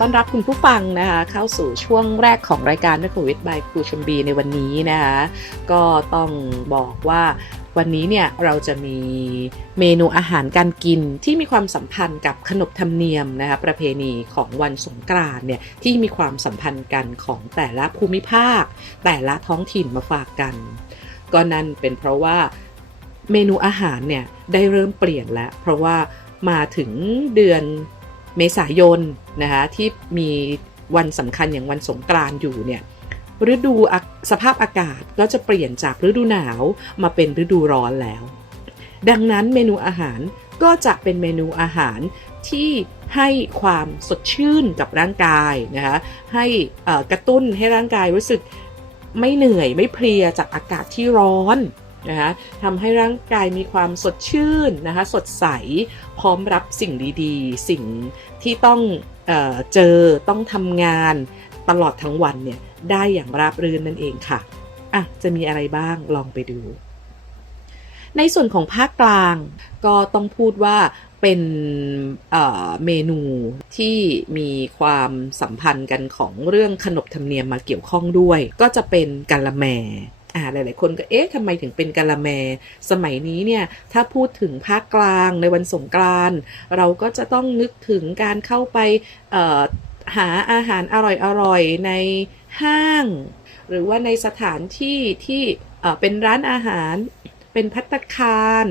ต้อนรับคุณผู้ฟังนะคะเข้าสู่ช่วงแรกของรายการนักวิทย์บายครูชมบีในวันนี้นะคะก็ต้องบอกว่าวันนี้เนี่ยเราจะมีเมนูอาหารการกินที่มีความสัมพันธ์กับขนบธรรมเนียมนะคะประเพณีของวันสงกรานต์เนี่ยที่มีความสัมพันธ์กันของแต่ละภูมิภาค แต่ละท้องถิ่นมาฝากกัน ก็นั่นเป็นเพราะว่าเมนูอาหารเนี่ยได้เริ่มเปลี่ยนแล้ว เพราะว่ามาถึงเดือน เมษายนนะคะที่มีวันสำคัญอย่างวันสงกรานต์อยู่เนี่ยฤดูสภาพอากาศก็จะเปลี่ยนจากฤดูหนาวมาเป็นฤดูร้อนแล้ว ดังนั้นเมนูอาหารก็จะเป็นเมนูอาหารที่ให้ความสดชื่นกับร่างกายนะคะให้กระตุ้นให้ร่างกายรู้สึกไม่เหนื่อยไม่เพลียจากอากาศที่ร้อน นะคะทำให้ร่างกายมีความสดชื่นนะคะสดใสพร้อมรับสิ่งดีๆ สิ่งที่ต้องเออเจอต้องทำงานตลอดทั้งวันเนี่ยได้อย่างราบรื่นนั่นเองค่ะอะจะมีอะไรบ้างลองไปดู ในส่วนของภาคกลางก็ต้องพูดว่าเป็นเเมนูที่มีความสัมพันธ์กันของเรื่องขนบธรรมเนียมมาเกี่ยวข้องด้วย ก็จะเป็นกะละแม อ่าหลาย ๆ คนก็เอ๊ะทำไมถึงเป็นกะละแม สมัยนี้เนี่ยถ้าพูดถึงภาคกลางในวันสงกรานต์เราก็จะต้องนึกถึงการเข้าไปหาอาหารอร่อย ๆ ในห้าง หรือว่าในสถานที่ที่เป็นร้านอาหาร เป็นพัตตาคาร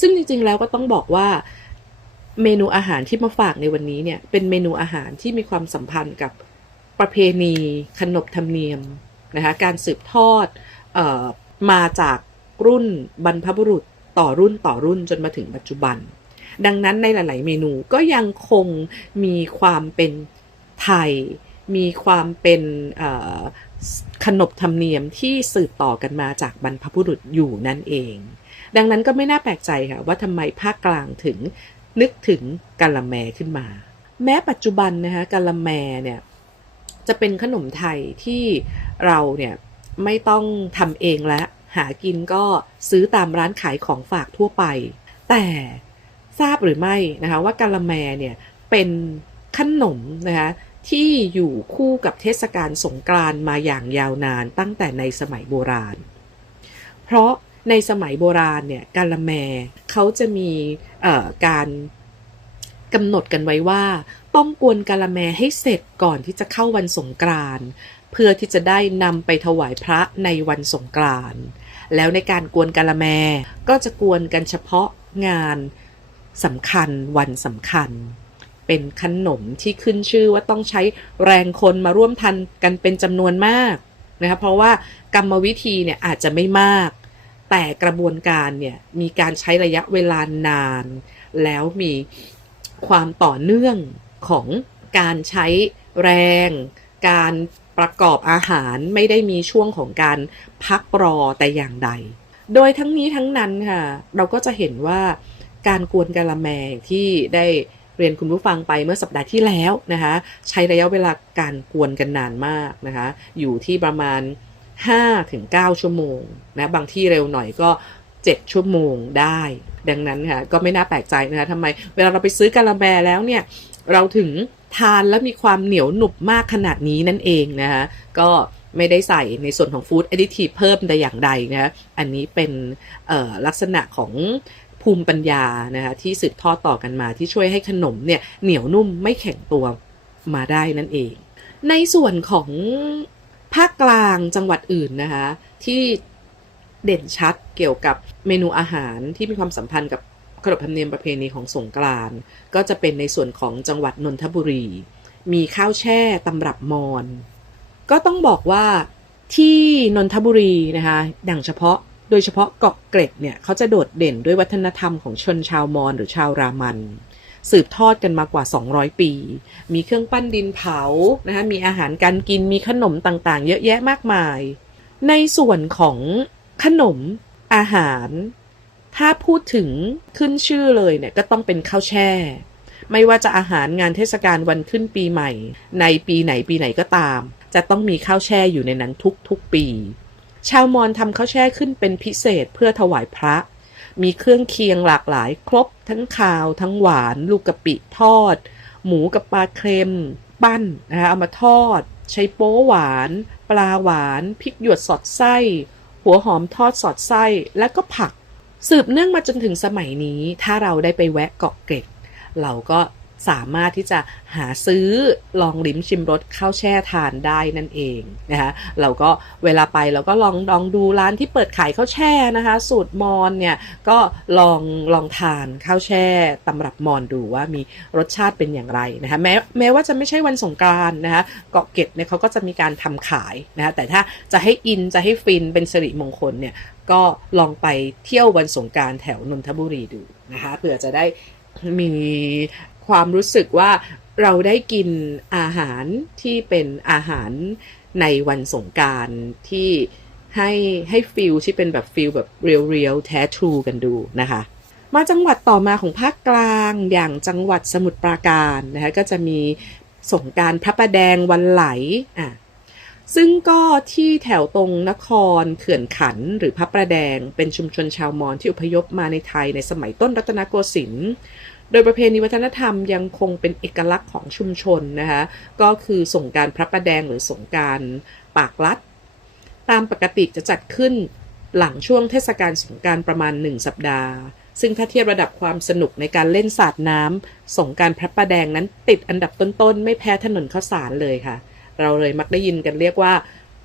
ซึ่งจริง ๆ แล้วก็ต้องบอกว่าเมนูอาหารที่มาฝากในวันนี้เนี่ยเป็นเมนูอาหารที่มีความสัมพันธ์กับประเพณีขนบธรรมเนียม นะคะการสืบทอดออมาจากรุ่นบรรพบุรุษต่อรุ่นต่อรุ่นจนมาถึงปัจจุบัน ดังนั้นในหลาย ๆ เมนูก็ยังคงมีความเป็นไทย มีความเป็นขนบธรรมเนียมที่สืบต่อกันมาจากบรรพบุรุษอยู่นั่นเอง ดังนั้นก็ไม่น่าแปลกใจค่ะว่าทำไมภาคกลางถึงนึกถึงกะละแมขึ้นมา แม้ปัจจุบันนะคะกะละแมเนี่ย จะเป็นขนมไทยที่เราเนี่ยไม่ต้องทำเองและ หากินก็ซื้อตามร้านขายของฝากทั่วไป แต่ทราบหรือไม่นะคะว่ากะละแมเนี่ยเป็นขนมนะคะที่อยู่คู่กับเทศกาลสงกรานต์มาอย่างยาวนานตั้งแต่ในสมัยโบราณ เพราะในสมัยโบราณเนี่ยกาละแมเขาจะมีเอ่อการ กำหนดกันไว้ว่า ต้องกวนกาละแมให้เสร็จก่อนที่จะเข้าวันสงกรานต์เพื่อที่จะได้นำไปถวายพระในวันสงกรานต์แล้วในการกวนกาละแมก็จะกวนกันเฉพาะงานสำคัญวันสำคัญ เป็นขนมที่ขึ้นชื่อว่าต้องใช้แรงคนมาร่วมทันกันเป็นจำนวนมากนะคะเพราะว่ากรรมวิธีเนี่ยอาจจะไม่มาก แต่กระบวนการเนี่ยมีการใช้ระยะเวลานาน แล้วมี ความต่อเนื่องของการใช้แรง การประกอบอาหารไม่ได้มีช่วงของการพักรอแต่อย่างใด โดยทั้งนี้ทั้งนั้นค่ะ เราก็จะเห็นว่าการกวนกะละแมที่ได้เรียนคุณผู้ฟังไปเมื่อสัปดาห์ที่แล้วนะคะใช้ระยะเวลาการกวนกันนานมากนะคะอยู่ที่ประมาณ 5-9ถึงชั่วโมงนะบางที่เร็วหน่อยก็ 7 ชั่วโมงได้ ดังนั้นค่ะก็ไม่น่าแปลกใจนะคะทำไมเวลาเราไปซื้อกะละแมแล้วเนี่ยเราถึงทานแล้วมีความเหนียวหนุบมากขนาดนี้นั่นเองนะคะก็ไม่ได้ใส่ในส่วนของฟู้ดแอดดิทีฟเพิ่มแต่อย่างใดนะอันนี้เป็นลักษณะของภูมิปัญญานะคะที่สืบทอดต่อกันมาที่ช่วยให้ขนมเนี่ยเหนียวนุ่มไม่แข็งตัวมาได้นั่นเอง ในส่วนของภาคกลางจังหวัดอื่นนะคะที่ เด่นชัดเกี่ยวกับเมนูอาหารที่มีความสัมพันธ์กับขนบธรรมเนียมประเพณีของสงกรานต์ก็จะเป็นในส่วนของจังหวัดนนทบุรี มีข้าวแช่ตำรับมอน ก็ต้องบอกว่าที่นนทบุรีนะคะดังเฉพาะโดยเฉพาะเกาะเกร็ดเนี่ยเขาจะโดดเด่นด้วยวัฒนธรรมของชนชาวมอญหรือชาวรามัน สืบทอดกันมากว่า 200 ปี มีเครื่องปั้นดินเผานะคะมีอาหารการกินมีขนมต่างๆ เยอะแยะมากมาย ในส่วนของ ขนม อาหาร ถ้าพูดถึงขึ้นชื่อเลยเนี่ยก็ต้องเป็นข้าวแช่ ไม่ว่าจะอาหารงานเทศกาลวันขึ้นปีใหม่ ในปีไหนปีไหนก็ตาม จะต้องมีข้าวแช่อยู่ในนั้นทุกๆปี ชาวมอญทำข้าวแช่ขึ้นเป็นพิเศษเพื่อถวายพระมีเครื่องเคียงหลากหลายครบ ทั้งคาว ทั้งหวาน ลูกกะปิทอด หมูกับปลาเค็ม ปั้นนะคะเอามาทอด ใช้โป๊หวาน ปลาหวาน พริกหยวดสอดไส้ หัวหอมทอดสอดไส้และก็ผัก สืบเนื่องมาจนถึงสมัยนี้ ถ้าเราได้ไปแวะเกาะเกร็ด เราก็ สามารถที่จะหาซื้อลองลิ้มชิมรสข้าวแช่ทานได้นั่นเองนะคะเราก็เวลาไปเราก็ลองลองดูร้านที่เปิดขายข้าวแช่นะคะ สูตรมอนเนี่ยก็ลองลองทานข้าวแช่ตำรับมอนดูว่ามีรสชาติเป็นอย่างไรนะคะแม้แม้ว่าจะไม่ใช่วันสงกานต์นะคะเกาะเก็ดเนี่ยเขาก็จะมีการทำขายนะคะแต่ถ้าจะให้อินจะให้ฟินเป็นสิริมงคลเนี่ยก็ลองไปเที่ยววันสงการแถวนนทบุรีดูนะคะเผื่อจะได้มี ความรู้สึกว่าเราได้กินอาหารที่เป็นอาหารในวันสงการที่ให้ให้ฟิลที่เป็นแบบฟิลแบบเรียลเรียลแท้ทรูกันดูนะคะ มาจังหวัดต่อมาของภาคกลางอย่างจังหวัดสมุทรปราการนะคะก็จะมีสงการพระประแดงวันไหลอะซึ่งก็ที่แถวตรงนครเขื่อนขันหรือพระประแดง เป็นชุมชนชาวมอญที่อพยพมาในไทยในสมัยต้นรัตนโกสินทร์ โดยประเพณีวัฒนธรรมยังคงเป็นเอกลักษณ์ของชุมชนนะคะก็คือสงการพระประแดงหรือสงการปากลัด ตามปกติจะจัดขึ้นหลังช่วงเทศกาลสงการประมาณ 1 สัปดาห์ ซึ่งถ้าเทียบระดับความสนุกในการเล่นสาดน้ำสงการพระประแดงนั้นติดอันดับต้นๆ ไม่แพ้ถนนข้าวสารเลยค่ะ เราเลยมักได้ยินกันเรียกว่า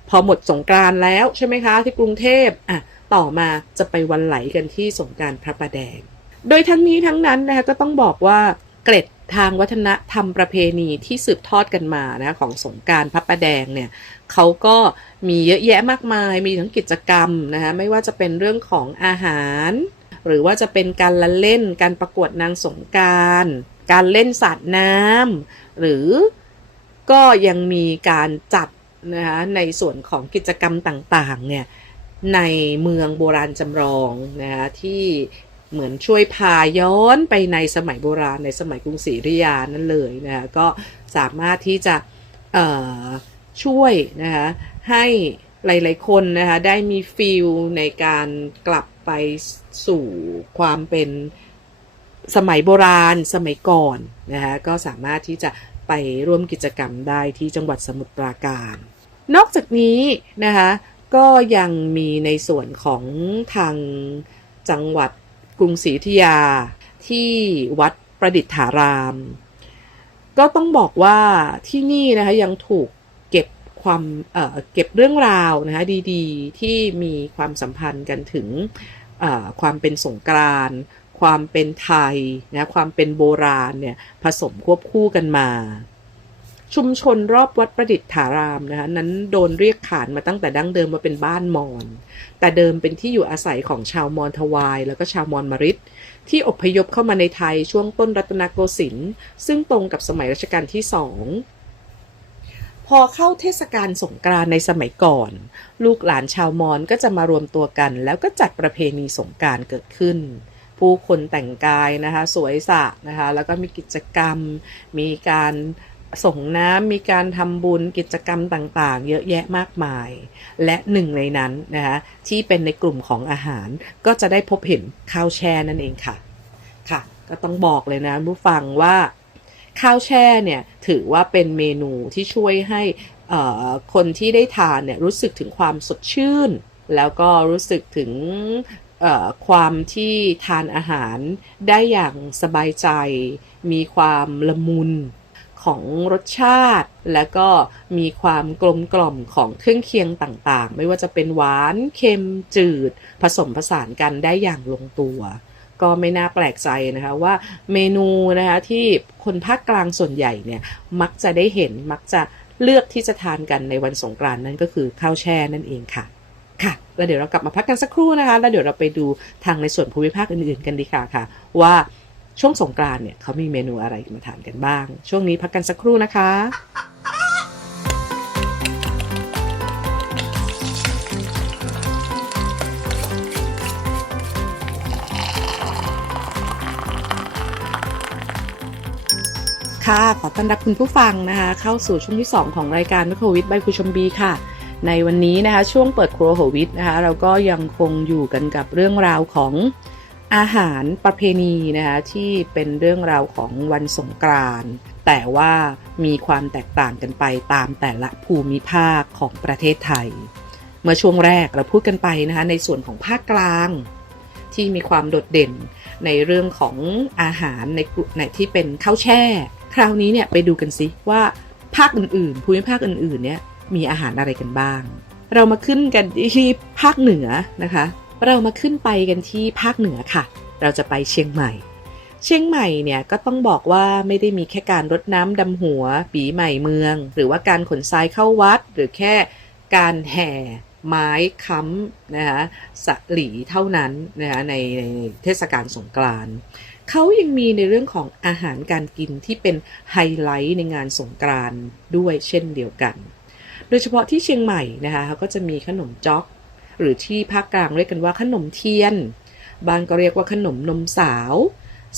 พอหมดสงกานต์แล้วใช่ไหมคะ ที่กรุงเทพอะต่อมาจะไปวันไหลกันที่สงการพระประแดง โดยทั้งนี้ทั้งนั้นนะคะก็ต้องบอกว่าเกร็ดทางวัฒนธรรมประเพณีที่สืบทอดกันมานะของสงการพระประแดงเนี่ยเขาก็มีเยอะแยะมากมาย มีทั้งกิจกรรมนะคะไม่ว่าจะเป็นเรื่องของอาหาร หรือว่าจะเป็นการละเล่นการประกวดนางสงการ การเล่นสาดน้ำหรือก็ยังมีการจัดนะคะในส่วนของกิจกรรมต่างๆเนี่ยในเมืองโบราณจำลองนะคะที่ เหมือนช่วยพาย้อนไปในสมัยโบราณในสมัยกรุงศรีอยุธยานั่นเลยนะคะก็สามารถที่จะช่วยนะคะให้หลาย ๆ คนนะคะได้มีฟีลในการกลับไปสู่ความเป็นสมัยโบราณสมัยก่อนนะคะก็สามารถที่จะไปร่วมกิจกรรมได้ที่จังหวัดสมุทรปราการ นอกจากนี้นะคะก็ยังมีในส่วนของทางจังหวัด กรุงศรีอยุธยา ที่วัดประดิษฐาราม ก็ต้องบอกว่าที่นี่นะคะยังถูกเก็บความเเก็บเรื่องราวนะคะดีๆ ที่มีความสัมพันธ์กันถึงความเป็นสงกรานต์ความเป็นไทยนะความเป็นโบราณเนี่ยผสมควบคู่กันมา ชุมชนรอบวัดประดิษฐารามนะคะนั้นโดนเรียกขานมาตั้งแต่ดั้งเดิมว่าเป็นบ้านมอญแต่เดิมเป็นที่อยู่อาศัยของชาวมอญทวาย แล้วก็ชาวมอญมริดที่อพยพเข้ามาในไทยช่วงต้นรัตนโกสินทร์ซึ่งตรงกับสมัยรัชกาลที่สองพอเข้าเทศกาลสงกรานในสมัยก่อน ลูกหลานชาวมอญก็จะมารวมตัวกัน แล้วก็จัดประเพณีสงกรานเกิดขึ้น ผู้คนแต่งกายนะคะ สวยสะนะคะ แล้วก็มีกิจกรรม มีการ ส่งน้ำมีการทำบุญกิจกรรมต่างๆ เยอะแยะมากมาย และหนึ่งในนั้นนะคะที่เป็นในกลุ่มของอาหาร ก็จะได้พบเห็นข้าวแช่นั่นเองค่ะค่ะ ก็ต้องบอกเลยนะผู้ฟังว่าข้าวแช่เนี่ยถือว่าเป็นเมนูที่ช่วยให้คนที่ได้ทานเนี่ยรู้สึกถึงความสดชื่น แล้วก็รู้สึกถึงความที่ทานอาหารได้อย่างสบายใจ มีความละมุน ของรสชาติ และก็มีความกลมกล่อมของเครื่องเคียงต่างๆ ไม่ว่าจะเป็นหวานเค็มจืด ผสมผสานกันได้อย่างลงตัว ก็ไม่น่าแปลกใจนะคะว่าเมนูนะคะที่คนภาคกลางส่วนใหญ่เนี่ยมักจะได้เห็นมักจะเลือกที่จะทานกันในวันสงกรานต์นั่นก็คือข้าวแช่นั่นเองค่ะค่ะแล้วเดี๋ยวเรากลับมาพักกันสักครู่นะคะ แล้วเดี๋ยวเราไปดูทางในส่วนภูมิภาคอื่นๆกันดีค่ะค่ะ ว่า ช่วงสงกรานเนี่ยเขามีเมนูอะไรมาทานกันบ้าง ช่วงนี้พักกันสักครู่นะคะค่ะขอต้อนรับคุณผู้ฟังนะคะ เข้าสู่ช่วงที่ 2 ของรายการวิโควิทบายครูชมบีค่ะ ในวันนี้นะคะ ช่วงเปิดครัวโหวิทนะคะ เราก็ยังคงอยู่กันกับเรื่องราวของ อาหารประเพณีนะคะที่เป็นเรื่องราวของวันสงกรานต์แต่ว่ามีความแตกต่างกันไปตามแต่ละภูมิภาคของประเทศไทย เมื่อช่วงแรกเราพูดกันไปนะคะในส่วนของภาคกลาง ที่มีความโดดเด่นในเรื่องของอาหารในกลุ่มในที่เป็นข้าวแช่ คราวนี้เนี่ยไปดูกันสิว่าภาคอื่นๆ ภูมิภาคอื่นๆเนี่ยมีอาหารอะไรกันบ้าง เรามาขึ้นกันที่ภาคเหนือนะคะ เรามาขึ้นไปกันที่ภาคเหนือค่ะ เราจะไปเชียงใหม่ เชียงใหม่เนี่ยก็ต้องบอกว่าไม่ได้มีแค่การรดน้ำดำหัว ปีใหม่เมือง หรือว่าการขนทรายเข้าวัด หรือแค่การแห่ไม้ค้ำนะคะสหลีเท่านั้นนะคะในในเทศกาลสงกรานต์เขายังมีในเรื่องของอาหารการกินที่เป็นไฮไลท์ในงานสงกรานต์ด้วยเช่นเดียวกัน โดยเฉพาะที่เชียงใหม่นะคะเขาก็จะมีขนมจ๊อก หรือที่ภาคกลางเรียกกันว่าขนมเทียน บางก็เรียกว่าขนมนมสาว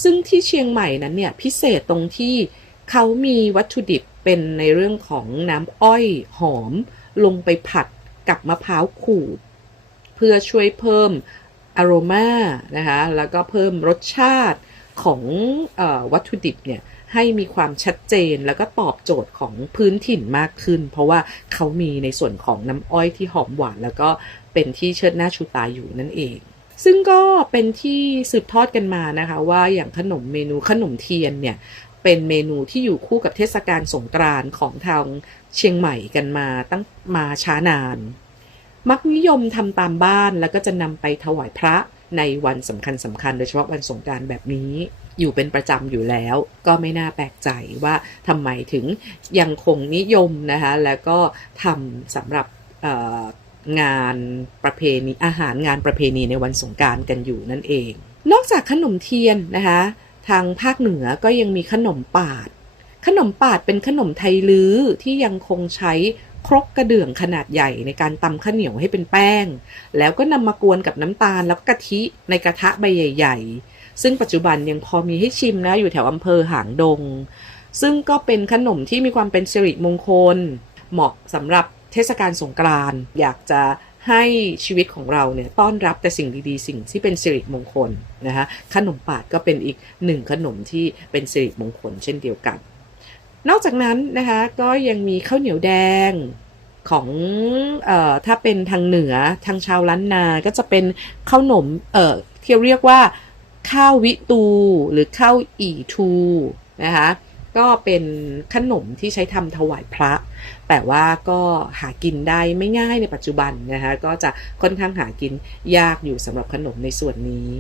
ซึ่งที่เชียงใหม่นั้นเนี่ยพิเศษตรงที่เขามีวัตถุดิบเป็นในเรื่องของน้ำอ้อยหอม ลงไปผัดกับมะพร้าวขูด เพื่อช่วยเพิ่มอโรมานะคะแล้วก็เพิ่มรสชาติของออวัตถุดิบเนี่ยให้มีความชัดเจนแล้วก็ตอบโจทย์ของพื้นถิ่นมากขึ้น เพราะว่าเขามีในส่วนของน้ำอ้อยที่หอมหวาน แล้วก็ เป็นที่เชิดหน้าชูตาอยู่นั่นเอง ซึ่งก็เป็นที่สืบทอดกันมานะคะว่าอย่างขนมเมนูขนมเทียนเนี่ยเป็นเมนูที่อยู่คู่กับเทศกาลสงกรานต์ของทางเชียงใหม่กันมาตั้งมาช้านาน มักนิยมทำตามบ้านแล้วก็จะนำไปถวายพระในวันสำคัญสำคัญโดยเฉพาะวันสงกรานแบบนี้ อยู่เป็นประจำอยู่แล้ว ก็ไม่น่าแปลกใจว่าทำไมถึงยังคงนิยมนะคะแล้วก็ทำสำหรับ งานประเพณีอาหารงานประเพณีในวันสงการกันอยู่นั่นเอง นอกจากขนมเทียนนะคะ ทางภาคเหนือก็ยังมีขนมปาด ขนมปาดเป็นขนมไทยลื้อที่ยังคงใช้ครกกระเดื่องขนาดใหญ่ในการตำข้าวเหนียวให้เป็นแป้ง แล้วก็นำมากวนกับน้ำตาลแล้วก็กะทิในกระทะใบใหญ่ ๆ ซึ่งปัจจุบันยังพอมีให้ชิมนะอยู่แถวอำเภอหางดง ซึ่งก็เป็นขนมที่มีความเป็นสิริมงคล เหมาะสำหรับ เทศกาลสงกรานต์อยากจะให้ชีวิตของเราเนี่ยต้อนรับแต่สิ่งดีๆ สิ่งที่เป็นสิริมงคลนะคะขนมปาดก็เป็นอีกหนึ่งขนมที่เป็นสิริมงคลเช่นเดียวกัน นอกจากนั้นนะคะก็ยังมีข้าวเหนียวแดงของออถ้าเป็นทางเหนือทางชาวล้านนาก็จะเป็นข้าวหนมเอ่อที่เรียกว่าข้าววิตูหรือข้าวอีทูนะคะก็เป็นขนมที่ใช้ทำถวายพระ แต่ว่าก็หากินได้ไม่ง่ายในปัจจุบันนะคะก็จะค่อนข้างหากินยากอยู่สำหรับขนมในส่วนนี้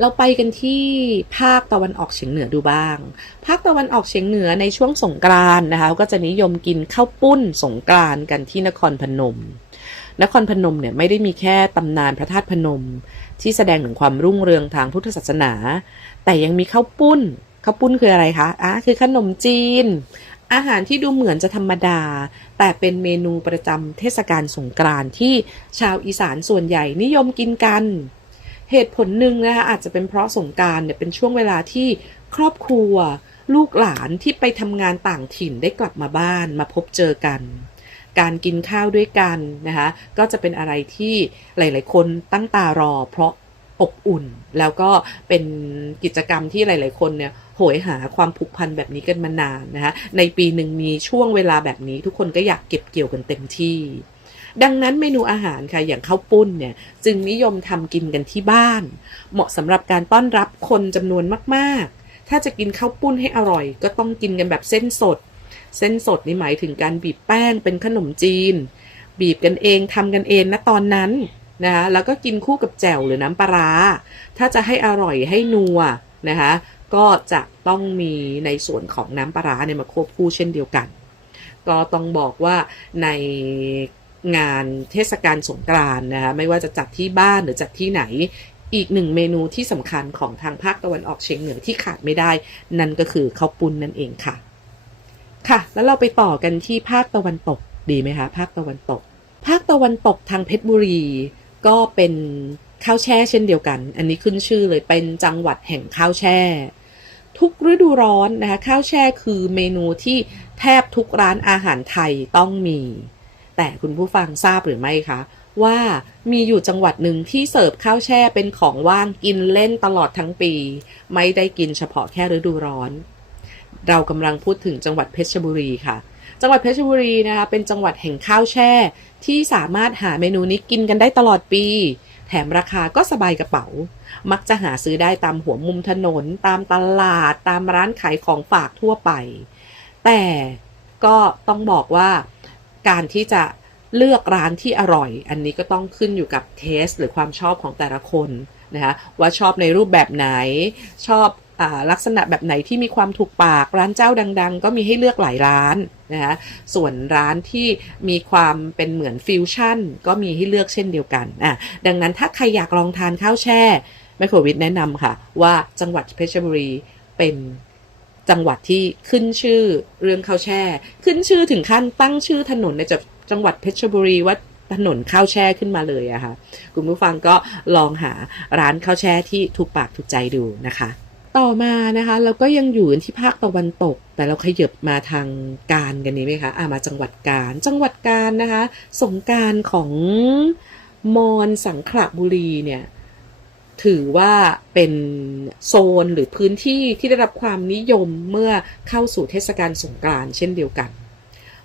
เราไปกันที่ภาคตะวันออกเฉียงเหนือดูบ้าง ภาคตะวันออกเฉียงเหนือในช่วงสงกรานต์นะคะ ก็จะนิยมกินข้าวปุ้นสงกรานต์กันที่นครพนม นครพนมเนี่ยไม่ได้มีแค่ตำนานพระธาตุพนม ที่แสดงถึงความรุ่งเรืองทางพุทธศาสนา แต่ยังมีข้าวปุ้นข้าวปุ้นคืออะไรคะอะคือขนมจีน อาหารที่ดูเหมือนจะธรรมดา แต่เป็นเมนูประจำเทศกาลสงกรานต์ที่ชาวอีสานส่วนใหญ่นิยมกินกัน เหตุผลหนึ่งนะคะอาจจะเป็นเพราะสงกรารเนี่ยเป็นช่วงเวลาที่ครอบครัว ลูกหลานที่ไปทำงานต่างถิ่นได้กลับมาบ้านมาพบเจอกัน การกินข้าวด้วยกันนะคะก็จะเป็นอะไรที่หลาย ๆ คนตั้งตารอ เพราะอบอุ่น แล้วก็เป็นกิจกรรมที่หลาย ๆ คนเนี่ย หยหาความผูกพันแบบนี้กันมานานนะคะในปีหนึ่งมีช่วงเวลาแบบนี้ ทุกคนก็อยากเก็บเกี่ยวกันเต็มที่ ดังนั้นเมนูอาหารค่ะอย่างข้าวปุ้นเนี่ยจึงนิยมทำกินกันที่บ้าน เหมาะสำหรับการต้อนรับคนจำนวนมากๆ ถ้าจะกินข้าวปุ้นให้อร่อย ก็ต้องกินกันแบบเส้นสด เส้นสดนี่หมายถึงการบีบแป้งเป็นขนมจีน บีบกันเองทำกันเองนะตอนนั้นนะคะแล้วก็กินคู่กับแจ่วหรือน้ำปลาร้าถ้าจะให้อร่อยให้นัวนะคะ ก็จะต้องมีในส่วนของน้ำปลาเนี่ยมาควบคู่เช่นเดียวกัน ก็ต้องบอกว่าในงานเทศกาลสงกรานนะคะไม่ว่าจะจัดที่บ้านหรือจัดที่ไหน อีกหนึ่งเมนูที่สำคัญของทางภาคตะวันออกเฉียงเหนือที่ขาดไม่ได้ นั่นก็คือข้าวปุ้นนั่นเองค่ะ ค่ะ แล้วเราไปต่อกันที่ภาคตะวันตกดีไหมคะภาคตะวันตก ภาคตะวันตกทางเพชรบุรี ก็เป็นข้าวแช่เช่นเดียวกัน อันนี้ขึ้นชื่อเลยเป็นจังหวัดแห่งข้าวแช่ ทุกฤดูร้อนนะคะข้าวแช่คือเมนูที่แทบทุกร้านอาหารไทยต้องมี แต่คุณผู้ฟังทราบหรือไม่คะว่ามีอยู่จังหวัดหนึ่งที่เสิร์ฟข้าวแช่เป็นของว่างกินเล่นตลอดทั้งปี ไม่ได้กินเฉพาะแค่ฤดูร้อน เรากำลังพูดถึงจังหวัดเพชรบุรีค่ะ จังหวัดเพชรบุรีนะคะเป็นจังหวัดแห่งข้าวแช่ที่สามารถหาเมนูนี้กินกันได้ตลอดปี แถมราคาก็สบายกระเป๋า มักจะหาซื้อได้ตามหัวมุมถนน ตามตลาด ตามร้านขายของฝากทั่วไป แต่ก็ต้องบอกว่าการที่จะเลือกร้านที่อร่อย อันนี้ก็ต้องขึ้นอยู่กับเทสหรือความชอบของแต่ละคนนะคะว่าชอบในรูปแบบไหนชอบ ลักษณะแบบไหนที่มีความถูกปากร้านเจ้าดัง ๆ ก็มีให้เลือกหลายร้านนะคะส่วนร้านที่มีความเป็นเหมือนฟิวชั่นก็มีให้เลือกเช่นเดียวกันอะดังนั้นถ้าใครอยากลองทานข้าวแช่แมโครวิทแนะนำค่ะ ว่าจังหวัดเพชรบุรีเป็นจังหวัดที่ขึ้นชื่อเรื่องข้าวแช่ ขึ้นชื่อถึงขั้นตั้งชื่อถนนในจังหวัดเพชรบุรีว่าถนนข้าวแช่ขึ้นมาเลยอะค่ะคุณผู้ฟังก็ลองหาร้านข้าวแช่ที่ถูกปากถูกใจดูนะคะ ต่อมานะคะ เราก็ยังอยู่ที่ภาคตะวันตก แต่เราขยับมาทางการกันนี้ไหมคะอ่ามาจังหวัดการ จังหวัดการนะคะ สงการของมอนสังขละบุรีเนี่ยถือว่าเป็นโซนหรือพื้นที่ที่ได้รับความนิยมเมื่อเข้าสู่เทศกาลสงกรานต์เช่นเดียวกัน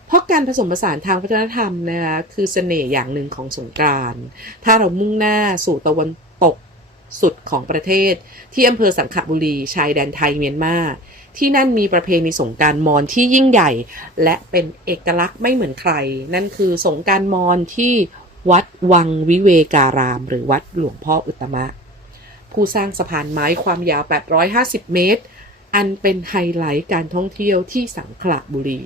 เพราะการผสมผสานทางวัฒนธรรมนะคะคือเสน่ห์อย่างหนึ่งของสงกรานต์ถ้าเรามุ่งหน้าสู่ตะวัน สุดของประเทศ ที่อำเภอสังขบุรีชายแดนไทยเมียนมาที่นั่นมีประเพณีสงการมอญที่ยิ่งใหญ่ และเป็นเอกลักษณ์ไม่เหมือนใคร นั่นคือสงการมอญที่วัดวังวิเวการาม หรือวัดหลวงพ่ออุตตมะ ผู้สร้างสะพานไม้ความยาว 850 เมตร อันเป็นไฮไลท์การท่องเที่ยวที่สังขละบุรี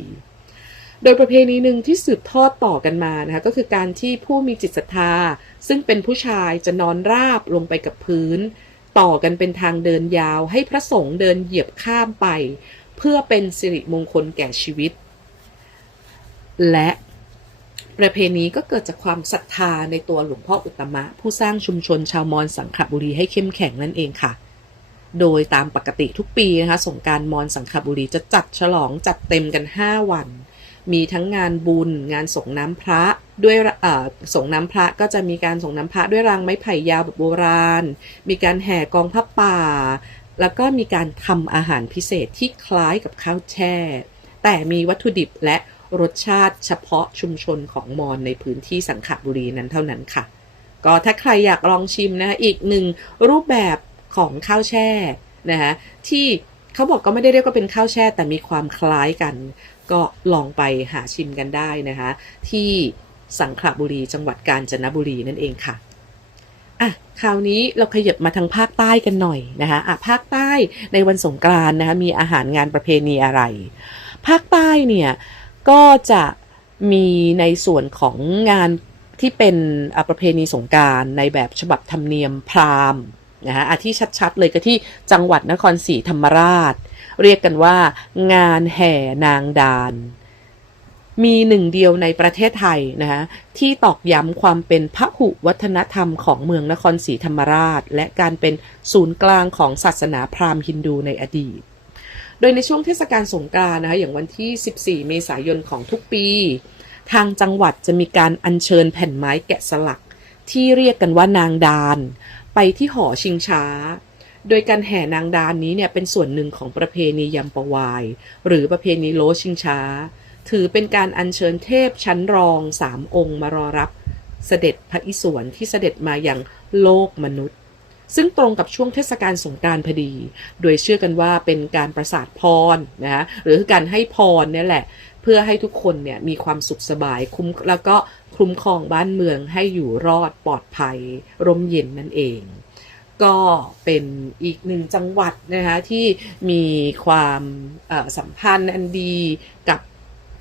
โดยประเพณีหนึ่งที่สืบทอดต่อกันมานะคะก็คือการที่ผู้มีจิตศรัทธา ซึ่งเป็นผู้ชายจะนอนราบลงไปกับพื้น ต่อกันเป็นทางเดินยาวให้พระสงฆ์เดินเหยียบข้ามไป เพื่อเป็นสิริมงคลแก่ชีวิต และประเพณีก็เกิดจากความศรัทธาในตัวหลวงพ่ออุตมะ ผู้สร้างชุมชนชาวมอญสังขบุรีให้เข้มแข็งนั่นเองค่ะ โดยตามปกติทุกปีนะคะสงการมอญสังขบุรีจะจัดฉลองจัดเต็มกัน 5 วัน มีทั้งงานบุญ งานส่งน้ำพระด้วยอ่อส่งน้ำพระก็จะมีการส่งน้ำพระด้วยรางไม้ไผ่ยาวแบบโบราณ มีการแห่กองผ้าป่า แล้วก็มีการทำอาหารพิเศษที่คล้ายกับข้าวแช่ แต่มีวัตถุดิบและรสชาติเฉพาะชุมชนของมอญในพื้นที่สังขบุรีนั้นเท่านั้นค่ะ ก็ถ้าใครอยากลองชิมนะคะอีกหนึ่งรูปแบบของข้าวแช่นะคะที่เขาบอกก็ไม่ได้เรียกว่าเป็นข้าวแช่แต่มีความคล้ายกัน ก็ลองไปหาชิมกันได้นะคะ ที่สังขละบุรีจังหวัดกาญจนบุรีนั่นเองค่ะอะคราวนี้เราขยับมาทางภาคใต้กันหน่อยนะคะอะภาคใต้ในวันสงกรานนะคะมีอาหารงานประเพณีอะไร ภาคใต้เนี่ยก็จะมีในส่วนของงานที่เป็นประเพณีสงกรารในแบบฉบับธรรมเนียมพราหมณ์ นะคะอะที่ชัดๆ เลยก็ที่จังหวัดนครศรีธรรมราช เรียกกันว่า งานแห่นางดาน มีหนึ่งเดียวในประเทศไทยนะคะที่ตอกย้ำความเป็นพหุวัฒนธรรมของเมืองนครศรีธรรมราช และการเป็นศูนย์กลางของศาสนาพราหมณ์ฮินดูในอดีต โดยในช่วงเทศกาลสงกรานต์นะคะอย่างวันที่ 14 เมษายนของทุกปี ทางจังหวัดจะมีการอัญเชิญแผ่นไม้แกะสลักที่เรียกกันว่านางดาน ไปที่หอชิงช้า โดยการแห่นางดานนี้เนี่ยเป็นส่วนหนึ่งของประเพณียำปวาย หรือประเพณีโลชิงช้า ถือเป็นการอัญเชิญเทพชั้นรองสามองค์มารอรับเสด็จพระอิศวรที่เสด็จมาอย่างโลกมนุษย์ ซึ่งตรงกับช่วงเทศกาลสงการพอดี โดยเชื่อกันว่าเป็นการประสาทพรนะคะหรือการให้พรเนี่ยแหละ เพื่อให้ทุกคนเนี่ยมีความสุขสบายคุ้มแล้วก็ คุ้มครองบ้านเมืองให้อยู่รอดปลอดภัยร่มเย็นนั่นเอง ก็เป็นอีกหนึ่งจังหวัดนะคะที่มีความสัมพันธ์อันดีกับ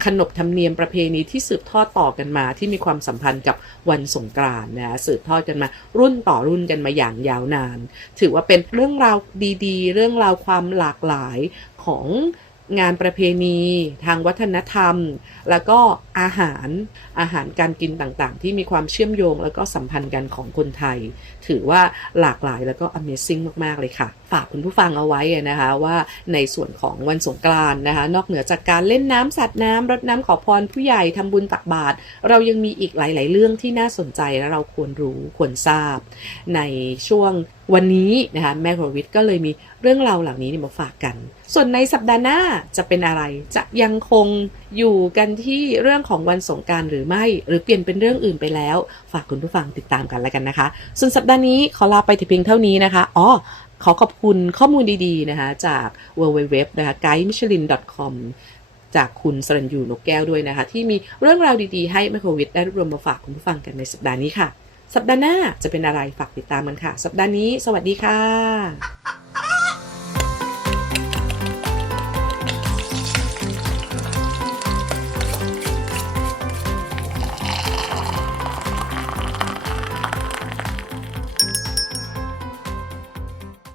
ขนบธรรมเนียมประเพณีที่สืบทอดต่อกันมา ที่มีความสัมพันธ์กับวันสงกรานต์นะคะสืบทอดกันมา รุ่นต่อรุ่นกันมาอย่างยาวนาน ถือว่าเป็นเรื่องราวดีๆ เรื่องราวความหลากหลายของ งานประเพณีทางวัฒนธรรม แล้วก็อาหารอาหารการกินต่างๆ ที่มีความเชื่อมโยงแล้วก็สัมพันธ์กันของคนไทย ถือว่าหลากหลายแล้วก็ Amazing มาก ๆ เลยค่ะ ฝากคุณผู้ฟังเอาไว้นะคะว่าในส่วนของวันสงกรานต์นะคะ นอกเหนือจากการเล่นน้ำสัตว์น้ำรดน้ำขอพรผู้ใหญ่ทำบุญตักบาตรเรายังมีอีกหลาย ๆ เรื่องที่น่าสนใจและเราควรรู้ควรทราบ ในช่วง วันนี้นะคะแม่กรวิทย์ก็เลยมีเรื่องราวเหล่านี้มาฝากกัน ส่วนในสัปดาห์หน้าจะเป็นอะไรจะยังคงอยู่กันที่เรื่องของวันสงการหรือไม่ หรือเปลี่ยนเป็นเรื่องอื่นไปแล้ว ฝากคุณผู้ฟังติดตามกันแล้วกันนะคะ ส่วนสัปดาห์นี้ขอลาไปแต่เพียงเท่านี้นะคะอ๋อขอขอบคุณข้อมูลดีๆนะคะจาก www นะคะ guidemichelin.com จากคุณสรัญยูนกแก้วด้วยนะคะ ที่มีเรื่องราวดีๆให้ไมโครวิทได้รวบรวมมาฝากคุณผู้ฟังกันในสัปดาห์นี้ค่ะ สัปดาห์หน้าจะเป็นอะไรฝากติดตามกันค่ะ สัปดาห์นี้ สวัสดีค่ะ